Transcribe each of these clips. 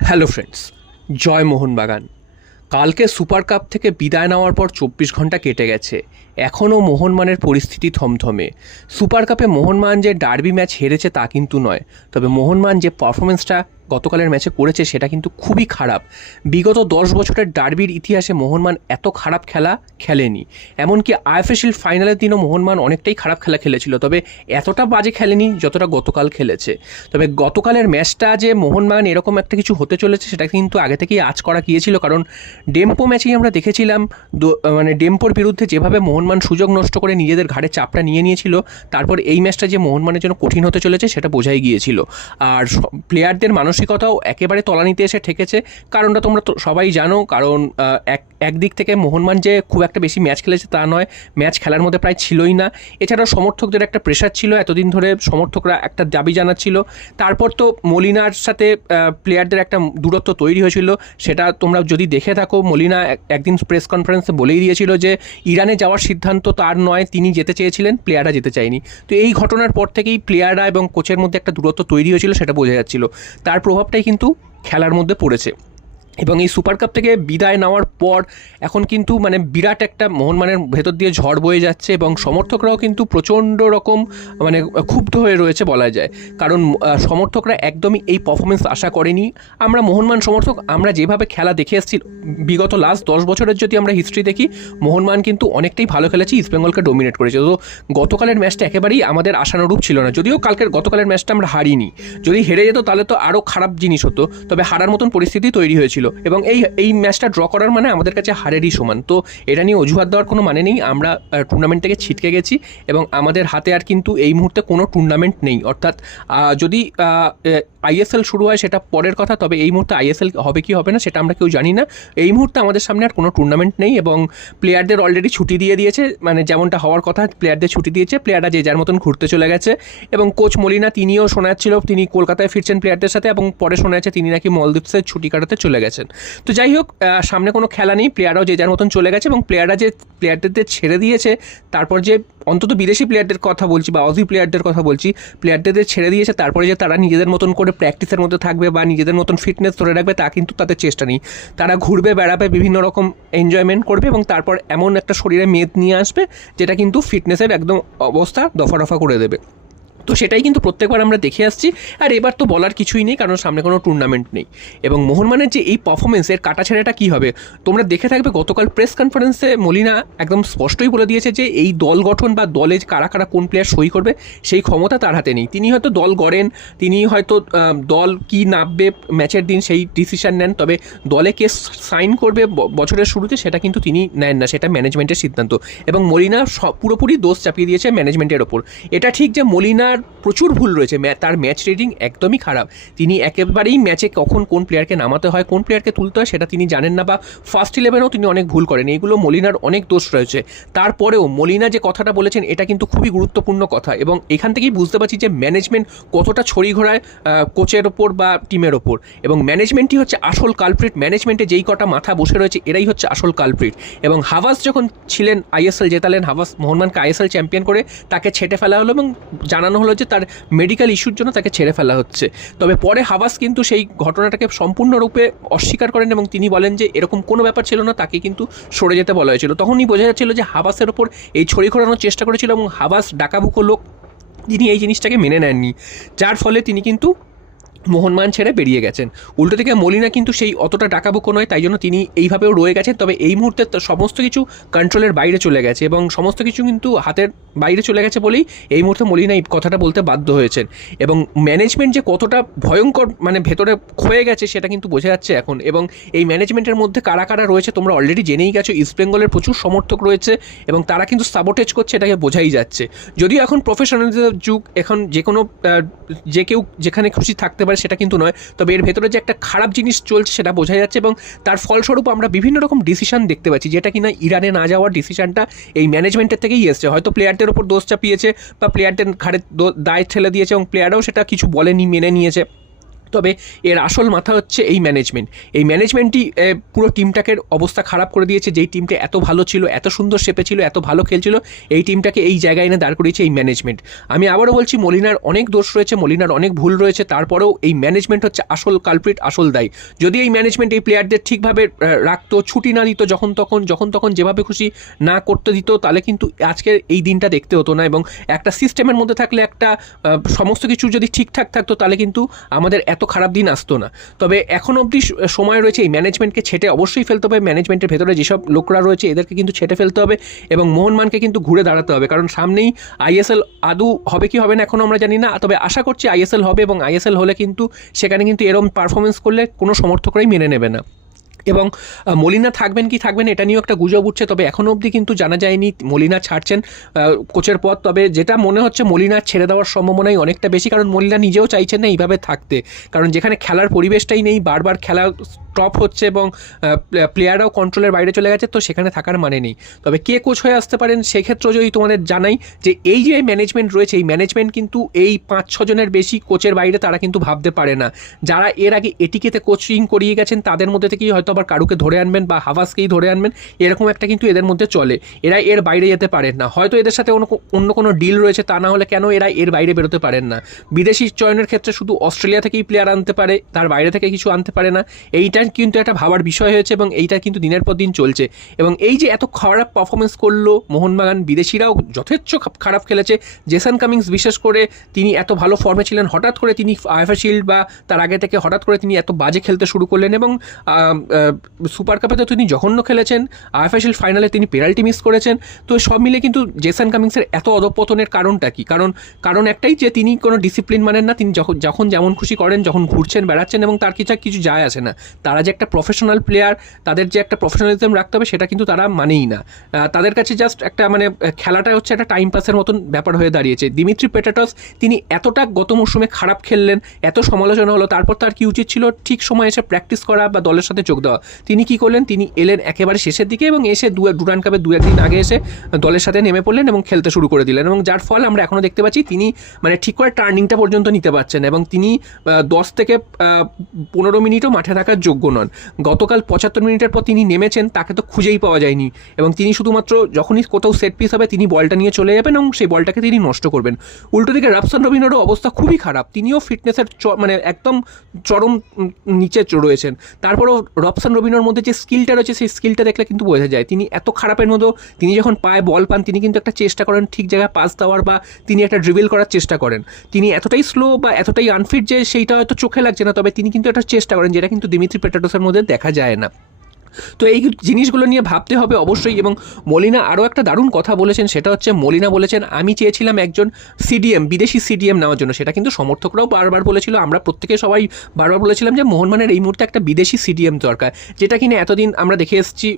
Hello friends, জয় মোহনবাগান। কালকে super cup থেকে বিদায় নেওয়ার পর চব্বিশ ঘণ্টা কেটে গেছে। এখনও মোহনমানের পরিস্থিতি থমথমে। সুপার কাপে মোহনমান যে ডার্বি ম্যাচ হেরেছে তা কিন্তু নয়। তবে মোহনমান যে পারফরমেন্সটা গতকালের ম্যাচে করেছে সেটা কিন্তু খুবই খারাপ। বিগত দশ বছরের ডার্বির ইতিহাসে মোহনমান এত খারাপ খেলা খেলেনি। এমনকি আইএফএসিল ফাইনালের দিনও মোহনমান অনেকটাই খারাপ খেলা খেলেছিল, তবে এতটা বাজে খেলেনি যতটা গতকাল খেলেছে। তবে গতকালের ম্যাচটা যে মোহনমান এরকম একটা কিছু হতে চলেছে সেটা কিন্তু আগে থেকেই আজ করা গিয়েছিল, কারণ ডেম্পো ম্যাচেই আমরা দেখেছিলাম মানে ডেম্পোর বিরুদ্ধে যেভাবে মোহনমান সুযোগ নষ্ট করে নিজেদের ঘাড়ে চাপটা নিয়ে নিয়েছিল, তারপর এই ম্যাচটা যে মোহনমানের জন্য কঠিন হতে চলেছে সেটা বোঝাই গিয়েছিল। আর প্লেয়ারদের মানসিকতাও একেবারে তলানিতে এসে ঠেকেছে, কারণটা তোমরা তো সবাই জানো, কারণ এক, একদিক থেকে মোহনমান যে খুব একটা বেশি ম্যাচ খেলেছে তা নয়, ম্যাচ খেলার মধ্যে প্রায় ছিলই না। এছাড়াও সমর্থকদের একটা প্রেশার ছিল, এতদিন ধরে সমর্থকরা একটা দাবি জানাচ্ছিল। তারপর তো মলিনার সাথে প্লেয়ারদের একটা দূরত্ব তৈরি হয়েছিল, সেটা তোমরা যদি দেখে থাকো, মলিনা একদিন প্রেস কনফারেন্সে বলেই দিয়েছিল যে, ইরানে যাওয়ার সিদ্ধান্ত তার নয়, তিনি যেতে চেয়েছিলেন প্লেয়াররা যেতে চায়নি। তো এই ঘটনার পর থেকেই প্লেয়াররা এবং কোচের মধ্যে একটা দূরত্ব তৈরি হয়েছিল, সেটা বোঝা যাচ্ছিল। তার প্রভাবটাই কিন্তু খেলার মধ্যে পড়েছে। এবং এই সুপার কাপ থেকে বিদায় নেওয়ার পর এখন কিন্তু মানে বিরাট একটা মোহনমানের ভেতর দিয়ে ঝড় বয়ে যাচ্ছে এবং সমর্থকরাও কিন্তু প্রচণ্ড রকম মানে ক্ষুব্ধ হয়ে রয়েছে বলা যায়। কারণ সমর্থকরা একদমই এই পারফরমেন্স আশা করেনি। আমরা মোহনমান সমর্থক, আমরা যেভাবে খেলা দেখে এসেছি, বিগত লাস্ট দশ বছরের যদি আমরা হিস্ট্রি দেখি, মোহনমান কিন্তু অনেকটাই ভালো খেলেছে ইস্টবেঙ্গলকে ডোমিনেট করেছে। তো গতকালের ম্যাচটা একেবারেই আমাদের আশানুরূপ ছিল না। যদিও কালকের, গতকালের ম্যাচটা আমরা হারিনি। যদি হেরে যেত, তাহলে তো আরও খারাপ জিনিস হতো। তবে হারার মতন পরিস্থিতি তৈরি হয়েছিল। এবং এই এই ম্যাচটা ড্র করার মানে আমাদের কাছে হারেরই সমান। তো এটা নিয়ে অজুহাত দেওয়ার কোনো মানে নেই। আমরা টুর্নামেন্ট থেকে ছিটকে গেছি এবং আমাদের হাতে আর কিন্তু এই মুহূর্তে কোনো টুর্নামেন্ট নেই। অর্থাৎ যদি আইএসএল শুরু হয় সেটা পরের কথা, তবে এই মুহূর্তে আইএসএল হবে কি হবে না সেটা আমরা কেউ জানি না। এই মুহূর্তে আমাদের সামনে আর কোনো টুর্নামেন্ট নেই এবং প্লেয়ারদের অলরেডি ছুটি দিয়ে দিয়েছে। মানে যেমনটা হওয়ার কথা, প্লেয়ারদের ছুটি দিয়েছে। প্লেয়াররা যে যার মতন ঘুরতে চলে গেছে। এবং কোচ মলিনা, তিনিও শোনা যাচ্ছিল তিনি কলকাতায় ফিরছেন প্লেয়ারদের সাথে এবং পরে শোনা যাচ্ছে তিনি নাকি মলদ্বীপসে ছুটি কাটাতে চলে গেছেন তো যাই হোক সামনে কোনো খেলা নেই প্লেয়াররাও যে যার মতন চলে গেছে এবং প্লেয়াররা যে প্লেয়ারদের ছেড়ে দিয়েছে, তারপর যে অন্তত বিদেশি প্লেয়ারদের কথা বলছি বা অধি প্লেয়ারদের কথা বলছি প্লেয়ারদের ছেড়ে দিয়েছে, তারপরে যে তারা নিজেদের মতন করে প্র্যাকটিসের মধ্যে থাকবে বা নিজেদের মতন ফিটনেস ধরে রাখবে, তা কিন্তু তাদের চেষ্টা নেই। তারা ঘুরবে, বেড়াবে, বিভিন্ন রকম এনজয়মেন্ট করবে এবং তারপর এমন একটা শরীরে মেদ নিয়ে আসবে, যেটা কিন্তু ফিটনেসের একদম অবস্থা দফা দফা করে দেবে। তো সেটাই কিন্তু প্রত্যেকবার আমরা দেখে আসছি। আর এবার তো বলার কিছুই নেই, কারণ সামনে কোনো টুর্নামেন্ট নেই। এবং মোহনমানের যে এই পারফরমেন্সের কাটাছেড়াটা কী হবে? তোমরা দেখে থাকবে, গতকাল প্রেস কনফারেন্সে মলিনা একদম স্পষ্টই বলে দিয়েছে যে এই দল গঠন বা দলে কারা কারা কোন প্লেয়ার সই করবে, সেই ক্ষমতা তার হাতে নেই। তিনি হয়তো দল গড়েন, তিনি হয়তো দল কি নামবে ম্যাচের দিন সেই ডিসিশন নেন, তবে দলে কে সাইন করবে বছরের শুরুতে সেটা কিন্তু তিনি নেন না, সেটা ম্যানেজমেন্টের সিদ্ধান্ত। এবং মলিনা পুরোপুরি দোষ চাপিয়ে দিয়েছে ম্যানেজমেন্টের ওপর। এটা ঠিক যে মলিনার প্রচুর ভুল রয়েছে তার ম্যাচ রিডিং একদমই খারাপ। তিনি একেবারেই ম্যাচে কখন কোন প্লেয়ারকে নামাতে হয়, কোন প্লেয়ারকে তুলতে হয়, সেটা তিনি জানেন না বা ফার্স্ট ইলেভেনেও তিনি অনেক ভুল করেন। এইগুলো মলিনার অনেক দোষ রয়েছে। তারপরেও মলিনা যে কথাটা বলেছেন, এটা কিন্তু খুবই গুরুত্বপূর্ণ কথা এবং এখান থেকেই বুঝতে পারছি যে ম্যানেজমেন্ট কতটা ছড়ি ঘোরায় কোচের ওপর বা টিমের ওপর। এবং ম্যানেজমেন্টই হচ্ছে আসল কালপ্রিট ম্যানেজমেন্টে যেই কটা মাথা বসে রয়েছে, এরাই হচ্ছে আসল কালপ্রিট এবং হাভাস যখন ছিলেন আইএসএল, জেতালেন হাভাস মোহনমানকে আইএসএল চ্যাম্পিয়ন করে, তাকে ছেটে ফেলা হলো এবং জানানো হলো যে তার মেডিকেল ইস্যুর জন্য তাকে ছেড়ে ফেলা হচ্ছে। তবে পরে হাভাস কিন্তু সেই ঘটনাটাকে সম্পূর্ণরূপে অস্বীকার করেন এবং তিনি বলেন যে এরকম কোনো ব্যাপার ছিল না, তাকে কিন্তু সরে যেতে বলা হয়েছিল। তখনই বোঝা যাচ্ছিল যে হাবাসের ওপর এই ছড়ি ঘোরানোর চেষ্টা করেছিল এবং হাবাস ডাকাবুকো লোক তিনি এই জিনিসটাকে মেনে নেননি। যার ফলে তিনি কিন্তু মোহনমান ছেড়ে বেরিয়ে গেছেন। উল্টো থেকে মলিনা কিন্তু সেই অতটা ডাকাবুকো নয়, তাই জন্য তিনি এইভাবেও রয়ে গেছেন। তবে এই মুহূর্তে সমস্ত কিছু কন্ট্রোলের বাইরে চলে গেছে এবং সমস্ত কিছু কিন্তু হাতের বাইরে চলে গেছে বলেই এই মুহূর্তে মলিনা এই কথাটা বলতে বাধ্য হয়েছেন। এবং ম্যানেজমেন্ট যে কতটা ভয়ঙ্কর মানে ভেতরে ক্ষয়ে গেছে সেটা কিন্তু বোঝা যাচ্ছে এখন। এবং এই ম্যানেজমেন্টের মধ্যে কারা কারা রয়েছে তোমরা অলরেডি জেনেই গেছো ইস্ট বেঙ্গলের প্রচুর সমর্থক রয়েছে এবং তারা কিন্তু সাবোটেজ করছে এটাকে বোঝাই যাচ্ছে। যদিও এখন প্রফেশনালিজমের যুগ, এখন যে কোনো যে কেউ যেখানে খুশি থাকতে পারে সেটা কিন্তু নয়। তবে এর ভেতরে যে একটা খারাপ জিনিস চলছে সেটা বোঝা যাচ্ছে এবং তার ফলস্বরূপ আমরা বিভিন্ন রকম ডিসিশন দেখতে পাচ্ছি, যেটা কিনা ইরানে না যাওয়ার ডিসিশনটা এই ম্যানেজমেন্টের থেকেই এসছে। হয়তো প্লেয়ারদের ওপর দোষ চাপিয়েছে বা প্লেয়ারদের ঘাড়ে দায় ঠেলে দিয়েছে এবং প্লেয়াররাও সেটা কিছু বলেনি, মেনে নিয়েছে। তবে এর আসল মাথা হচ্ছে এই ম্যানেজমেন্ট এই ম্যানেজমেন্টই পুরো টিমটাকে অবস্থা খারাপ করে দিয়েছে, যেই টিমটা এত ভালো ছিল, এত সুন্দর শেপে ছিল এত ভালো খেলছিল, এই টিমটাকে এই জায়গায় এনে দাঁড় করিয়েছে এই ম্যানেজমেন্ট আমি আবারও বলছি, মলিনার অনেক দোষ রয়েছে, মলিনার অনেক ভুল রয়েছে, তারপরেও এই ম্যানেজমেন্ট হচ্ছে আসল কালপ্রিট আসল দায়ী। যদি এই ম্যানেজমেন্ট এই প্লেয়ারদের ঠিকভাবে রাখতো, ছুটি না দিত যখন তখন যখন তখন যেভাবে খুশি না করতে দিত, তাহলে কিন্তু আজকের এই দিনটা দেখতে হতো না এবং একটা সিস্টেমের মধ্যে থাকলে একটা সমস্ত কিছু যদি ঠিকঠাক থাকতো, তাহলে কিন্তু আমাদের এত খারাপ দিন আসতো না। তবে এখন অবধি সময় রয়েছে এই ম্যানেজমেন্টকে ছেটে অবশ্যই ফেলতে হবে। ম্যানেজমেন্টের ভেতরে যেসব লোকরা রয়েছে, এদেরকে কিন্তু ছেটে ফেলতে হবে এবং মোহনমানকে কিন্তু ঘুরে দাঁড়াতে হবে। কারণ সামনেই আইএসএল আদৌ হবে কি হবে না এখনও আমরা জানি না। তবে আশা করছি আইএসএল হবে এবং আইএসএল হলে কিন্তু সেখানে কিন্তু এরম পারফরমেন্স করলে কোনো সমর্থকরাই মেনে নেবে না। এবং মলিনা থাকবেন কি থাকবেন এটা নিয়েও একটা গুজব উঠছে, তবে এখনও অবধি কিন্তু জানা যায়নি, মলিনা ছাড়ছেন কোচের পথ তবে যেটা মনে হচ্ছে মলিনা ছেড়ে দেওয়ার সম্ভাবনাই অনেকটা বেশি, কারণ মলিনা নিজেও চাইছেন না এইভাবে থাকতে, কারণ যেখানে খেলার পরিবেশটাই নেই, বারবার খেলা স্টপ হচ্ছে এবং প্লেয়াররাও কন্ট্রোলের বাইরে চলে গেছে, তো সেখানে থাকার মানে নেই। তবে কে কোচ হয়ে আসতে পারেন, সেক্ষেত্রেও যদি তোমাদের জানাই যে এই যে ম্যানেজমেন্ট রয়েছে, এই ম্যানেজমেন্ট কিন্তু এই পাঁচ ছজনের বেশি কোচের বাইরে তারা কিন্তু ভাবতে পারে না। যারা এর আগে এটিকেতে কোচিং করিয়ে গেছেন, তাদের মধ্যে থেকেই হয়তো আবার কারুকে ধরে আনবেন বা হাভাসকেই ধরে আনবেন, এরকম একটা কিন্তু এদের মধ্যে চলে। এরা এর বাইরে যেতে পারেন না। হয়তো এদের সাথে অন্য কোনো ডিল রয়েছে, তা না হলে কেন এরা এর বাইরে বেরোতে পারেন না। বিদেশি চয়নের ক্ষেত্রে শুধু অস্ট্রেলিয়া থেকেই প্লেয়ার আনতে পারে, তার বাইরে থেকে কিছু আনতে পারে না। এইটা কিন্তু একটা ভাবার বিষয় হয়েছে এবং এইটা কিন্তু দিনের পর দিন চলছে। এবং এই যে এত খারাপ পারফরমেন্স করল মোহনবাগান বিদেশিরাও যথেচ্ছ খারাপ খেলেছে। জেসন কামিংস বিশেষ করে তিনি এত ভালো ফর্মে ছিলেন, হঠাৎ করে তিনি আইএফএ শিল্ড বা তার আগে থেকে হঠাৎ করে তিনি এত বাজে খেলতে শুরু করলেন এবং সুপার কাপে তো তিনি জঘন্য খেলেছেন আইএফএ শিল্ড ফাইনালে তিনি পেনাল্টি মিস করেছেন। তো সব মিলে কিন্তু জেসন কামিংসের এত অধপতনের কারণটা কি? কারণ কারণ একটাই যে তিনি কোনো ডিসিপ্লিন মানেন না, তিনি যখন যখন যেমন খুশি করেন, যখন ঘুরছেন, বেড়াচ্ছেন এবং তার কিছু কিছু যায় আসে না। তারা যে একটা প্রফেশনাল প্লেয়ার তাদের যে একটা প্রফেশনালিজম রাখতে হবে, সেটা কিন্তু তারা মানেই না। তাদের কাছে জাস্ট একটা মানে খেলাটা হচ্ছে একটা টাইম পাসের মতন ব্যাপার হয়ে দাঁড়িয়েছে। দিমিত্রি পেটাটস তিনি এতটা গত মৌসুমে খারাপ খেললেন, এত সমালোচনা হলো, তারপর তার কি উচিত ছিল? ঠিক সময় এসে প্র্যাকটিস করা বা দলের সাথে যোগ দেওয়া। তিনি কি করলেন? তিনি এলেন একেবারে শেষের দিকে এবং এসে দু ডুরান কাপে দু একদিন আগে এসে দলের সাথে নেমে পড়লেন এবং খেলতে শুরু করে দিলেন। এবং যার ফল আমরা এখনও দেখতে পাচ্ছি, তিনি মানে ঠিক করে টার্নিংটা পর্যন্ত নিতে পারছেন এবং তিনি দশ থেকে পনেরো মিনিটও মাঠে থাকার যোগ্য নন। গতকাল পঁচাত্তর মিনিটের পর তিনি নেমেছেন, তাকে তো খুঁজেই পাওয়া যায়নি। এবং তিনি শুধুমাত্র যখনই কোথাও সেট পিস হবে, তিনি বলটা নিয়ে চলে যাবেন এবং সেই বলটাকে তিনি নষ্ট করবেন। উল্টো দিকে রাফসান রবিনেরও অবস্থা খুবই খারাপ। তিনিও ফিটনেসের মানে একদম চরম নিচে রয়েছেন। তারপরেও রবসান রবিনোর মধ্যে যে স্কিলটা রয়েছে, সেই স্কিলটা দেখলে কিন্তু বোঝা যায়। তিনি এত খারাপের মধ্যেও তিনি যখন পায়ে বল পান, তিনি কিন্তু একটা চেষ্টা করেন ঠিক জায়গায় পাস দেওয়ার বা তিনি একটা ড্রিবিল করার চেষ্টা করেন। তিনি এতটাই স্লো বা এতটাই আনফিট যে সেইটা হয়তো চোখে লাগছে না, তবে তিনি কিন্তু একটা চেষ্টা করেন, যেটা কিন্তু দিমিত্রি পেটাটোসের মধ্যে দেখা যায় না। তো এই জিনিসগুলো নিয়ে ভাবতে হবে অবশ্যই এবং মলিনা আরও একটা দারুণ কথা বলেছেন, সেটা হচ্ছে মলিনা বলেছেন, আমি চেয়েছিলাম একজন সিডিএম, বিদেশি সিডিএম নেওয়ার জন্য। সেটা কিন্তু সমর্থকরাও বারবার বলেছিল, আমরা প্রত্যেকে সবাই বারবার বলেছিলাম যে মোহনমানের এই মুহূর্তে একটা বিদেশি সিডিএম দরকার, যেটা কিনা এতদিন আমরা দেখে এসেছি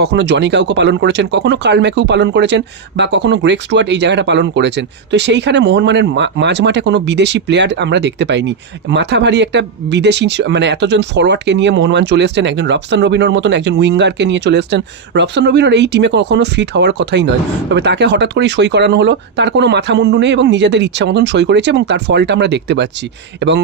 কখনো জনি কাউকে পালন করেছেন, কখনো কার্ল ম্যাকেও পালন করেছেন বা কখনো গ্রেক স্টুয়ার্ট এই জায়গাটা পালন করেছেন। তো সেইখানে মোহনমানের মাঝ মাঠে কোনো বিদেশি প্লেয়ার আমরা দেখতে পাইনি। মাথা ভারী একটা বিদেশি মানে এতজন ফরওয়ার্ডকে নিয়ে মোহনমান চলে এসেছেন, একজন রবসান রবিনোর মতন একজন উইঙ্গারকে নিয়ে চলে এসেছেন। রবসান রবিনোর এই টিমে কখনো ফিট হওয়ার কথাই নয়। তবে তাকে হঠাৎ করেই সই করানো হলো। তার কোনো মাথা মুন্ডু নেই এবং নিজেদের ইচ্ছা মতন সই করেছে এবং তার ফলটা আমরা দেখতে পাচ্ছি। এবং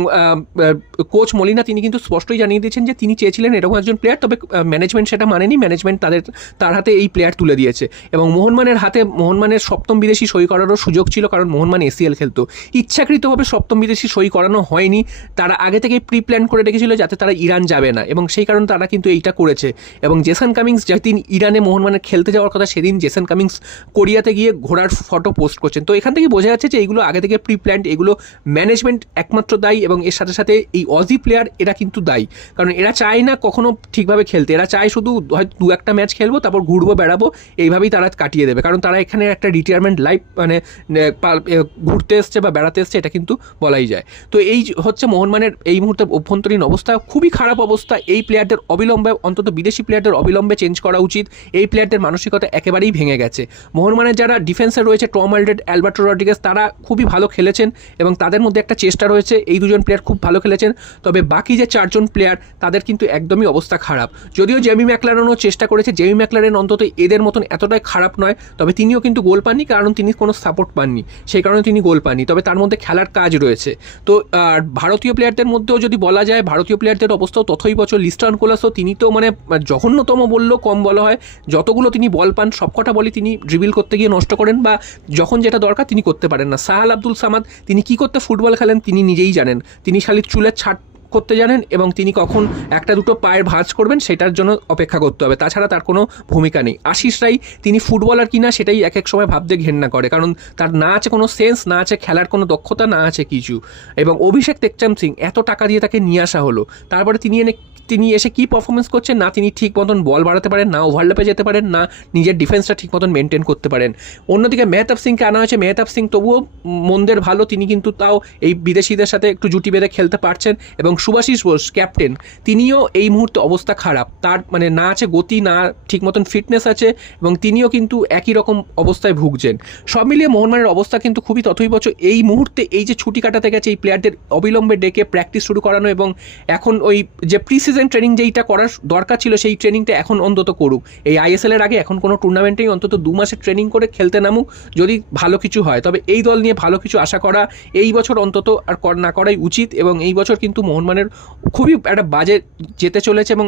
কোচ মলিনা তিনি কিন্তু স্পষ্টই জানিয়ে দিয়েছেন যে তিনি চেয়েছিলেন এরকম একজন প্লেয়ার তবে ম্যানেজমেন্ট সেটা মানেনি। ম্যানেজমেন্ট তাদের, তার হাতে এই প্লেয়ার তুলে দিয়েছে। এবং মোহনমানের হাতে, মোহনমানের সপ্তম বিদেশি সই করারও সুযোগ ছিল কারণ মোহনমান এসিএল খেলতো। ইচ্ছাকৃতভাবে সপ্তম বিদেশি সই করানো হয়নি। তারা আগে থেকে প্রি প্ল্যান করে রেখেছিল যাতে তারা ইরান যাবে না। এবং সেই কারণে তারা কিন্তু এইটা করেছে। এবং জেসন কামিংস যেদিন ইরানে মোহনমানের খেলতে যাওয়ার কথা, সেদিন জেসন কামিংস কোরিয়াতে গিয়ে ঘোড়ার ফটো পোস্ট করছেন। তো এখান থেকে বোঝা যাচ্ছে যে এইগুলো আগে থেকে প্রি প্ল্যান্ড এগুলো ম্যানেজমেন্ট একমাত্র দায়ী এবং এর সাথে সাথে এই অজি প্লেয়ার এরা কিন্তু দায়ী। কারণ এরা চায় না কখনো ঠিকভাবে খেলতে। এরা চায় শুধু হয়তো দু একটা ম্যাচ খেলব, তারপর ঘুরবো, বেড়াবো, এইভাবেই তারা কাটিয়ে দেবে। কারণ তারা এখানে একটা রিটায়ারমেন্ট লাইফ মানে ঘুরতে এসছে বা বেড়াতে এসছে, এটা কিন্তু বলাই যায়। তো এই হচ্ছে মোহনমানের এই মুহূর্তে অভ্যন্তরীণ অবস্থা, খুবই খারাপ অবস্থা। এই প্লেয়ারদের অবিলম্বে অন্তত অন্তত বিদেশি প্লেয়ারদের অবিলম্বে চেঞ্জ করা উচিত। এই প্লেয়ারদের মানসিকতা একেবারেই ভেঙে গেছে। মোহনবাগানের যারা ডিফেন্সে রয়েছে, টম আলডেড অ্যালবার্টো রড্রিগেস তারা খুবই ভালো খেলেছেন এবং তাদের মধ্যে একটা চেষ্টা রয়েছে, এই দুজন প্লেয়ার খুব ভালো খেলেছেন। তবে বাকি যে চারজন প্লেয়ার তাদের কিন্তু একদমই অবস্থা খারাপ। যদিও জেমি ম্যাকলারেনও চেষ্টা করেছে জেমি ম্যাকলারেন অন্তত এদের মতন এতটাই খারাপ নয়, তবে তিনিও কিন্তু গোল পাননি, কারণ তিনি কোনো সাপোর্ট পাননি। সেই কারণে তিনি গোল পাননি, তবে তার মধ্যে খেলার কাজ রয়েছে। তো, আর ভারতীয় প্লেয়ারদের মধ্যেও যদি বলা যায়, ভারতীয় প্লেয়ারদের অবস্থাও তথই বছর লিস্টার্ন কোলাসও, তিনি তো মানে জঘন্যতম বললেও কম বলা হয়, যতগুলো তিনি বল পান, সবকটা বলই তিনি ড্রিবিল করতে গিয়ে নষ্ট করেন বা যখন যেটা দরকার তিনি করতে পারেন না। সাহাল আব্দুল সামাদ, তিনি কি করতে ফুটবল খেলেন তিনি নিজেই জানেন। তিনি খালি চুলের ছাট করতে জানেন এবং তিনি কখন একটা দুটো পায়ের ভাঁজ করবেন সেটার জন্য অপেক্ষা করতে হবে। তাছাড়া তার কোনো ভূমিকা নেই। আশিস রাই, তিনি ফুটবলার কিনা সেটাই এক এক সময় ভাবতে ঘেন্না করে, কারণ তার না আছে কোনো সেন্স, না আছে খেলার কোনো দক্ষতা, না আছে কিছু। এবং অভিষেক তেকচাম সিং এত টাকা দিয়ে তাকে নিয়ে আসা হলো, তারপরে তিনি এনে, তিনি এসে কি পারফরমেন্স করছেন? না তিনি ঠিক মতন বল বাড়াতে পারেন, না ওভারল্যাপে যেতে পারেন, না নিজের ডিফেন্সটা ঠিক মতন মেনটেন করতে পারেন। অন্যদিকে মেহতাব সিংকে আনা হয়েছে। মেহতাব সিং তবুও মন্দের ভালো, তিনি কিন্তু তাও এই বিদেশিদের সাথে একটু জুটি বেঁধে খেলতে পারছেন এবং সুভাষিস বোস, ক্যাপ্টেন, তিনিও এই মুহূর্তে অবস্থা খারাপ। তার মানে না আছে গতি, না ঠিক মতন ফিটনেস আছে এবং তিনিও কিন্তু একই রকম অবস্থায় ভুগছেন। সব মিলিয়ে মোহনবাগানের অবস্থা কিন্তু খুবই তথই বছর এই মুহূর্তে এই যে ছুটি কাটাতে গেছে এই প্লেয়ারদের অবিলম্বে ডেকে প্র্যাকটিস শুরু করানো এবং এখন ওই যে প্রি সিজন ট্রেনিং যেইটা করার দরকার ছিল সেই ট্রেনিংটা এখন অন্তত করুক। এই আইএসএল এর আগে এখন কোনো টুর্নামেন্টেই অন্তত দু মাসের ট্রেনিং করে খেলতে নামুক যদি ভালো কিছু হয়। তবে এই দল নিয়ে ভালো কিছু আশা করা এই বছর অন্তত আর না করাই উচিত এবং এই বছর কিন্তু মোহনবাগানের খুবই একটা বাজে যেতে চলেছে এবং